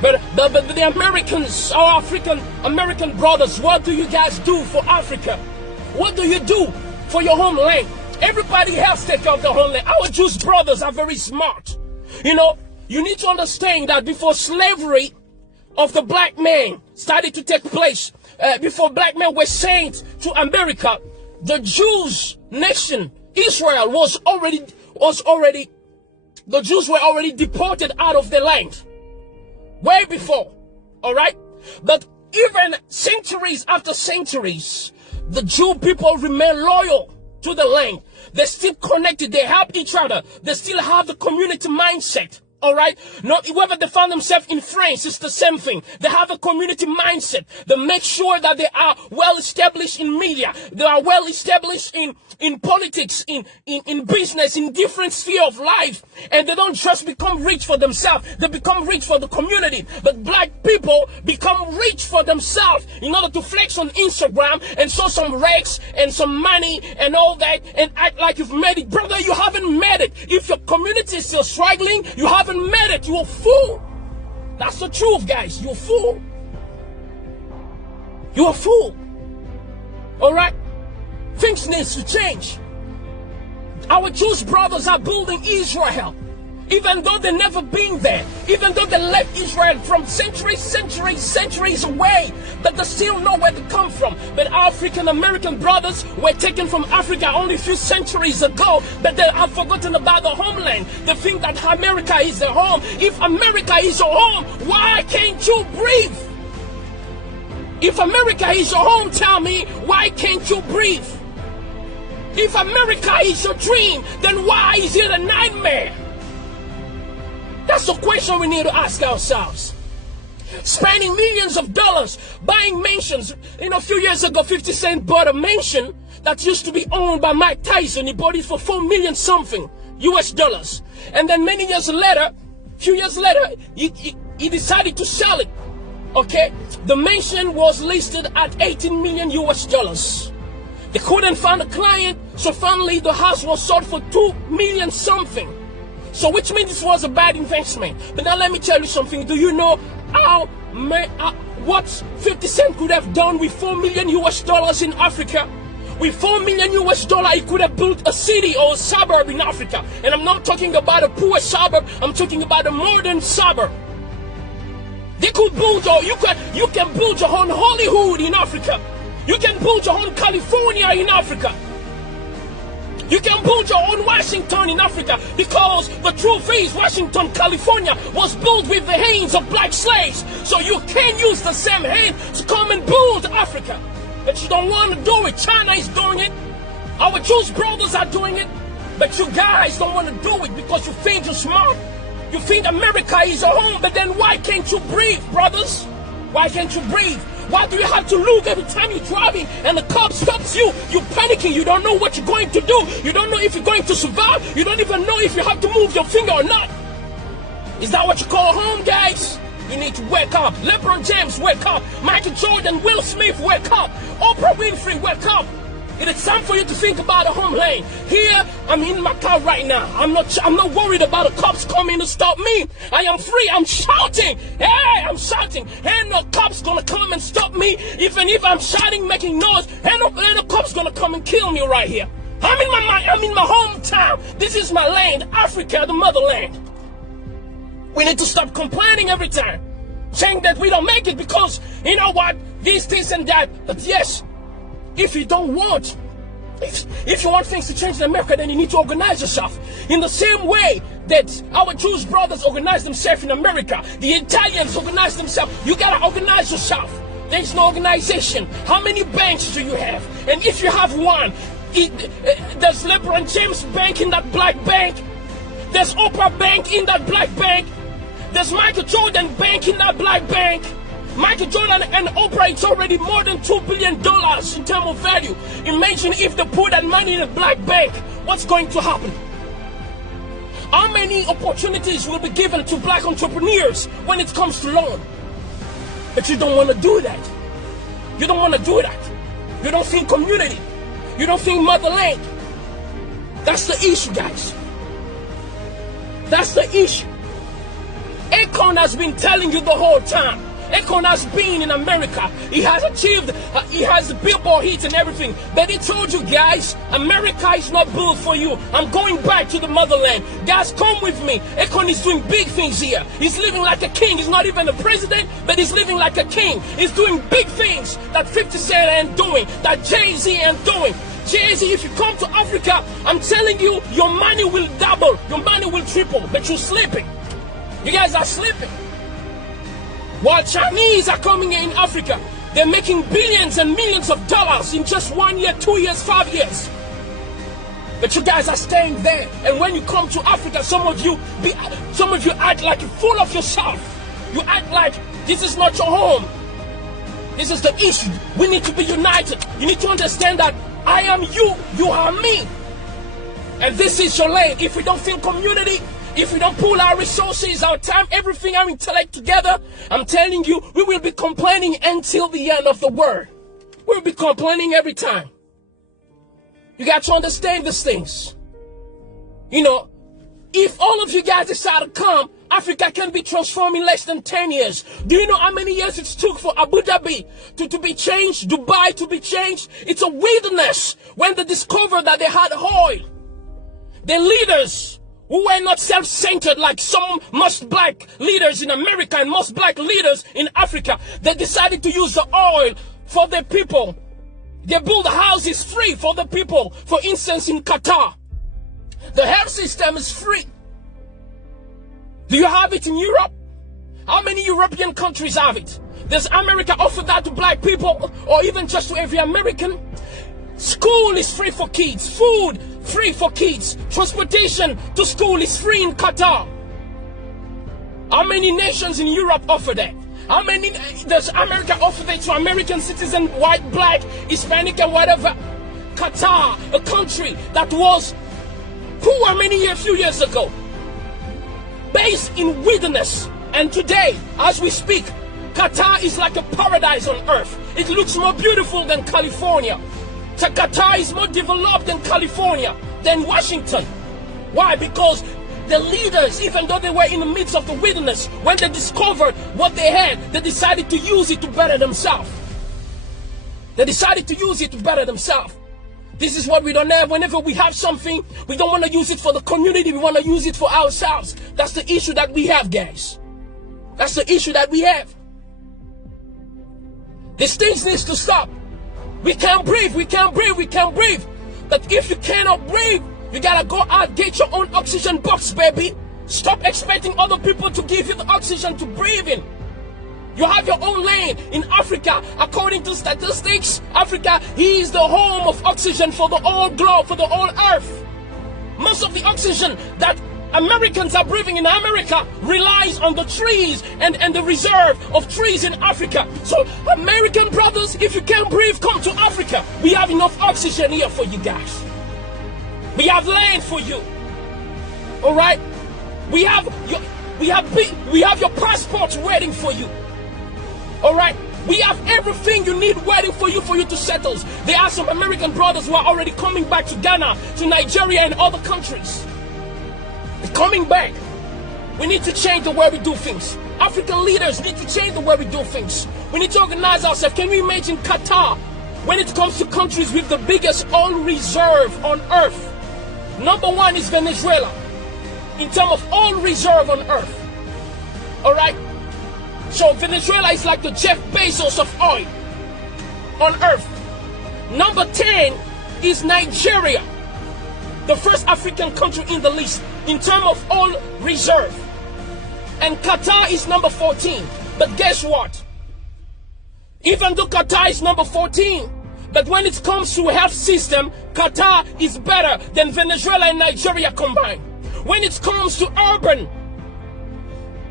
But the Americans, our African American brothers, what do you guys do for Africa? What do you do for your homeland? Everybody has to take care of their homeland. Our Jewish brothers are very smart. You know, you need to understand that before slavery of the black man started to take place, before black men were sent to America, the Jews nation, Israel, the Jews were already deported out of the land. Way before, all right? But even centuries after centuries, the Jew people remain loyal to the land. They're still connected. They help each other. They still have the community mindset. All right. Not whether they find themselves in France, it's the same thing. They have a community mindset. They make sure that they are well established in media. They are well established in politics, in business, in different sphere of life. And they don't just become rich for themselves. They become rich for the community. But black people become rich for themselves in order to flex on Instagram and show some racks and some money and all that and act like you've made it. Brother, you haven't made it. If your community is still struggling, you haven't made it. You're a fool. That's the truth, guys. You're a fool. You're a fool. All right? Things need to change. Our Jewish brothers are building Israel. Even though they've never been there. Even though they left Israel from centuries away. But they still know where to come from. But African American brothers were taken from Africa only a few centuries ago. But they have forgotten about the homeland. They think that America is their home. If America is your home, why can't you breathe? If America is your home, tell me, why can't you breathe? If America is your dream, then why is it a nightmare? That's the question we need to ask ourselves. Spending millions of dollars buying mansions. You know, a few years ago, 50 Cent bought a mansion that used to be owned by Mike Tyson. He bought it for $4 million something US dollars. And then many years later, few years later, he decided to sell it. Okay? The mansion was listed at 18 million US dollars. They couldn't find a client, so finally the house was sold for 2 million something. So which means this was a bad investment. But now let me tell you something. Do you know what 50 Cent could have done with 4 million US dollars in Africa? With 4 million US dollars, he could have built a city or a suburb in Africa. And I'm not talking about a poor suburb. I'm talking about a modern suburb. They could build you can build your own Hollywood in Africa. You can build your own California in Africa. You can build your own Washington in Africa, because the truth is Washington, California was built with the hands of black slaves. So you can use the same hand to come and build Africa. But you don't want to do it. China is doing it. Our Jewish brothers are doing it. But you guys don't want to do it because you think you're smart. You think America is your home, but then why can't you breathe, brothers? Why can't you breathe? Why do you have to look every time you're driving and the cop stops you? You're panicking. You don't know what you're going to do. You don't know if you're going to survive. You don't even know if you have to move your finger or not. Is that what you call home, guys? You need to wake up. LeBron James, wake up. Michael Jordan, Will Smith, wake up. Oprah Winfrey, wake up. It is time for you to think about a homeland. Here, I'm in my car right now. I'm not worried about the cops coming to stop me. I am free. I'm shouting. Hey, I'm shouting. Ain't no cops gonna come and stop me. Even if I'm shouting, making noise, ain't no cops gonna come and kill me right here. I'm in my hometown. This is my land, Africa, the motherland. We need to stop complaining every time, saying that we don't make it because, you know what, this and that. But yes, if you don't want, if you want things to change in America, then you need to organize yourself. In the same way that our Jewish brothers organize themselves in America, the Italians organize themselves, you gotta organize yourself. There's no organization. How many banks do you have? And if you have one, there's LeBron James Bank in that black bank. There's Oprah Bank in that black bank. There's Michael Jordan Bank in that black bank. Michael Jordan and Oprah, it's already more than $2 billion in terms of value. Imagine if they put that money in a black bank, what's going to happen? How many opportunities will be given to black entrepreneurs when it comes to loan? But you don't want to do that. You don't want to do that. You don't think community. You don't think motherland. That's the issue, guys. That's the issue. Akon has been telling you the whole time. Akon has been in America. He has achieved, he has billboard hits and everything. But he told you guys, America is not built for you. I'm going back to the motherland. Guys, come with me. Akon is doing big things here. He's living like a king. He's not even a president, but he's living like a king. He's doing big things that 50 Cent ain't doing, that Jay-Z ain't doing. Jay-Z, if you come to Africa, I'm telling you, your money will double, your money will triple, but you're sleeping. You guys are sleeping. While Chinese are coming in Africa, they're making billions and millions of dollars in just 1 year, 2 years, 5 years. But you guys are staying there. And when you come to Africa, some of you act like you're full of yourself. You act like this is not your home. This is the issue. We need to be united. You need to understand that I am you, you are me. And this is your lane. If we don't feel community, if we don't pull our resources, our time, everything, our intellect together, I'm telling you, we will be complaining until the end of the world. We'll be complaining every time. You got to understand these things. You know, if all of you guys decide to come, Africa can be transformed in less than 10 years. Do you know how many years it took for Abu Dhabi to be changed, Dubai to be changed? It's a wilderness. When they discovered that they had oil, the leaders who were not self-centered like some most black leaders in America and most black leaders in Africa, they decided to use the oil for the people. They build houses free for the people. For instance, in Qatar, the health system is free. Do you have it in Europe? How many European countries have it? Does America offer that to black people or even just to every American? School is free for kids. Food free for kids. Transportation to school is free in Qatar. How many nations in Europe offer that? How many does America offer that to American citizens, white, black, Hispanic, and whatever? Qatar, a country that was poor few years ago, based in wilderness, and today, as we speak, Qatar is like a paradise on earth. It looks more beautiful than California. So Qatar is more developed than California, than Washington. Why? Because the leaders, even though they were in the midst of the wilderness, when they discovered what they had, they decided to use it to better themselves. They decided to use it to better themselves. This is what we don't have. Whenever we have something, we don't want to use it for the community. We want to use it for ourselves. That's the issue that we have, guys. That's the issue that we have. These things need to stop. We can't breathe. We can't breathe. We can't breathe. But if you cannot breathe, you gotta go out, get your own oxygen box, baby. Stop expecting other people to give you the oxygen to breathe in. You have your own lane. In Africa, according to statistics, Africa is the home of oxygen for the whole globe, for the whole earth. Most of the oxygen that Americans are breathing in America relies on the trees and the reserve of trees in Africa. So, American brothers, if you can't breathe, come to Africa. We have enough oxygen here for you guys. We have land for you. All right? We have your passports waiting for you. All right? We have everything you need waiting for you to settle. There are some American brothers who are already coming back to Ghana, to Nigeria, and other countries. They're coming back. We need to change the way we do things. African leaders need to change the way we do things. We need to organize ourselves. Can we imagine Qatar, when it comes to countries with the biggest oil reserve on earth? Number one is Venezuela, in terms of oil reserve on earth. All right? So Venezuela is like the Jeff Bezos of oil on earth. Number 10 is Nigeria, the first African country in the list in terms of oil reserve. And Qatar is number 14. But guess what? Even though Qatar is number 14, but when it comes to health system, Qatar is better than Venezuela and Nigeria combined. When it comes to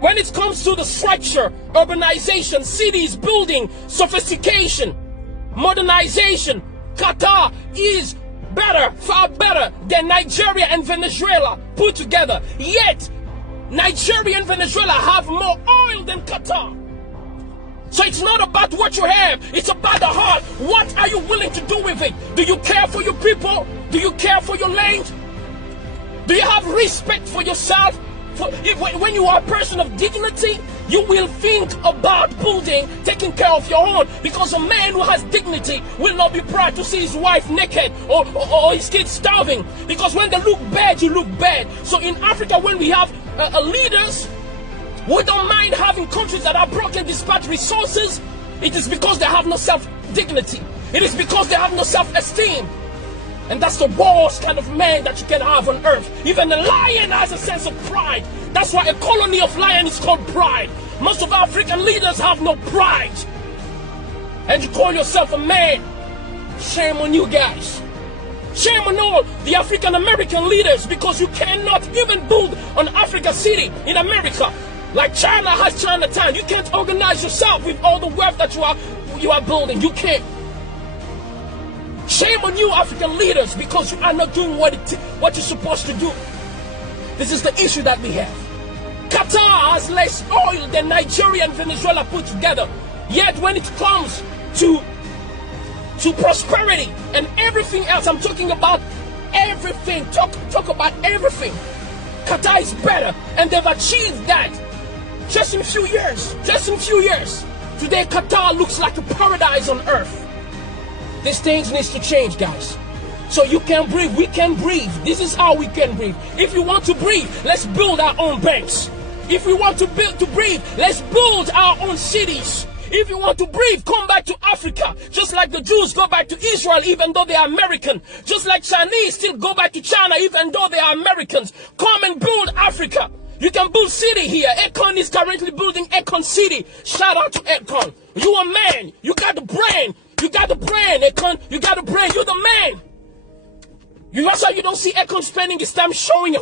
when it comes to the structure, urbanization, cities, building, sophistication, modernization, Qatar is better, far better than Nigeria and Venezuela put together. Yet, Nigeria and Venezuela have more oil than Qatar. So it's not about what you have, it's about the heart. What are you willing to do with it? Do you care for your people? Do you care for your land? Do you have respect for yourself, when you are a person of dignity, you will think about building, taking care of your own. Because a man who has dignity will not be proud to see his wife naked or his kids starving. Because when they look bad, you look bad. So in Africa, when we have leaders, we don't mind having countries that are broken despite resources. It is because they have no self-dignity. It is because they have no self-esteem. And that's the worst kind of man that you can have on earth. Even a lion has a sense of pride. That's why a colony of lions is called pride. Most of African leaders have no pride. And you call yourself a man. Shame on you guys. Shame on all the African American leaders, because you cannot even build an Africa city in America. Like China has Chinatown. You can't organize yourself with all the wealth that you are building. You can't. Shame on you, African leaders, because you are not doing what you're supposed to do. This is the issue that we have. Qatar has less oil than Nigeria and Venezuela put together. Yet when it comes to prosperity and everything else, I'm talking about everything. Talk about everything. Qatar is better, and they've achieved that just in a few years. Just in a few years. Today, Qatar looks like a paradise on earth. These things need to change, guys. So you can breathe, we can breathe. This is how we can breathe. If you want to breathe, let's build our own banks. If we want to breathe, let's build our own cities. If you want to breathe, come back to Africa. Just like the Jews go back to Israel even though they are American. Just like Chinese still go back to China even though they are Americans. Come and build Africa. You can build city here. Akon is currently building Akon City. Shout out to Akon. You a man. You got the brain. You got the brain, Akon. You got the brain. You're the man. That's why you don't see Akon spending his time showing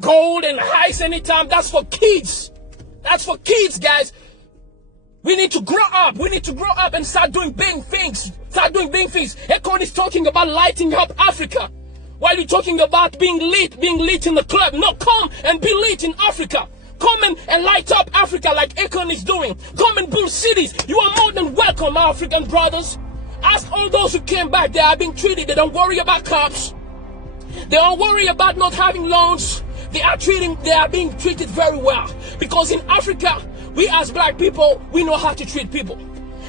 gold and highs anytime. That's for kids. That's for kids, guys. We need to grow up. We need to grow up and start doing big things. Start doing big things. Akon is talking about lighting up Africa. While you're talking about being lit in the club. No, come and be lit in Africa. Come and light up Africa like Akon is doing. Come and build cities. You are more than welcome, our African brothers. Ask all those who came back. They are being treated. They don't worry about cops. They don't worry about not having loans. They are being treated very well. Because in Africa, we as black people, we know how to treat people.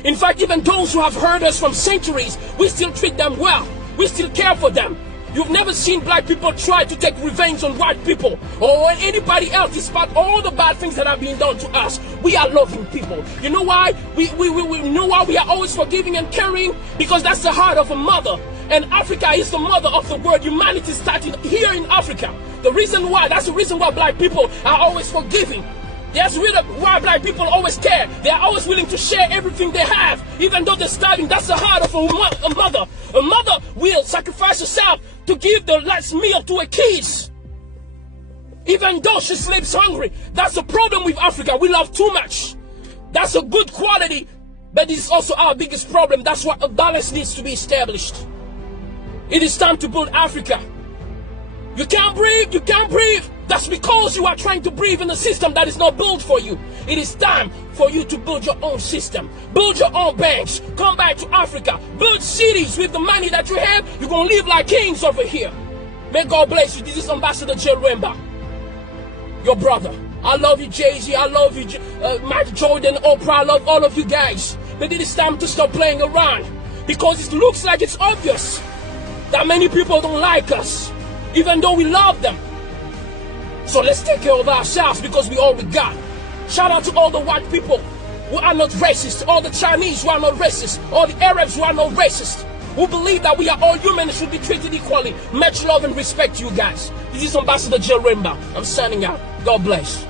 In fact, even those who have heard us from centuries, we still treat them well. We still care for them. You've never seen black people try to take revenge on white people or on anybody else, despite all the bad things that are being done to us. We are loving people. You know why? We know why we are always forgiving and caring? Because that's the heart of a mother. And Africa is the mother of the world. Humanity started here in Africa. That's the reason why black people are always forgiving. That's why black people always care. They are always willing to share everything they have, even though they're starving. That's the heart of a mother. A mother will sacrifice herself to give the last meal to her kids, even though she sleeps hungry. That's the problem with Africa. We love too much. That's a good quality, but it's also our biggest problem. That's why a balance needs to be established. It is time to build Africa. You can't breathe. You can't breathe. That's because you are trying to breathe in a system that is not built for you. It is time for you to build your own system. Build your own banks. Come back to Africa. Build cities with the money that you have. You're going to live like kings over here. May God bless you. This is Ambassador J. Wemba, your brother. I love you, Jay-Z. I love you, Mike Jordan, Oprah. I love all of you guys. But it is time to stop playing around. Because it looks like it's obvious that many people don't like us, even though we love them. So let's take care of ourselves, because we all we got. Shout out to all the white people who are not racist, all the Chinese who are not racist, all the Arabs who are not racist, who believe that we are all human and should be treated equally. Much love and respect to you guys. This is Ambassador J. Wemba. I'm signing out. God bless.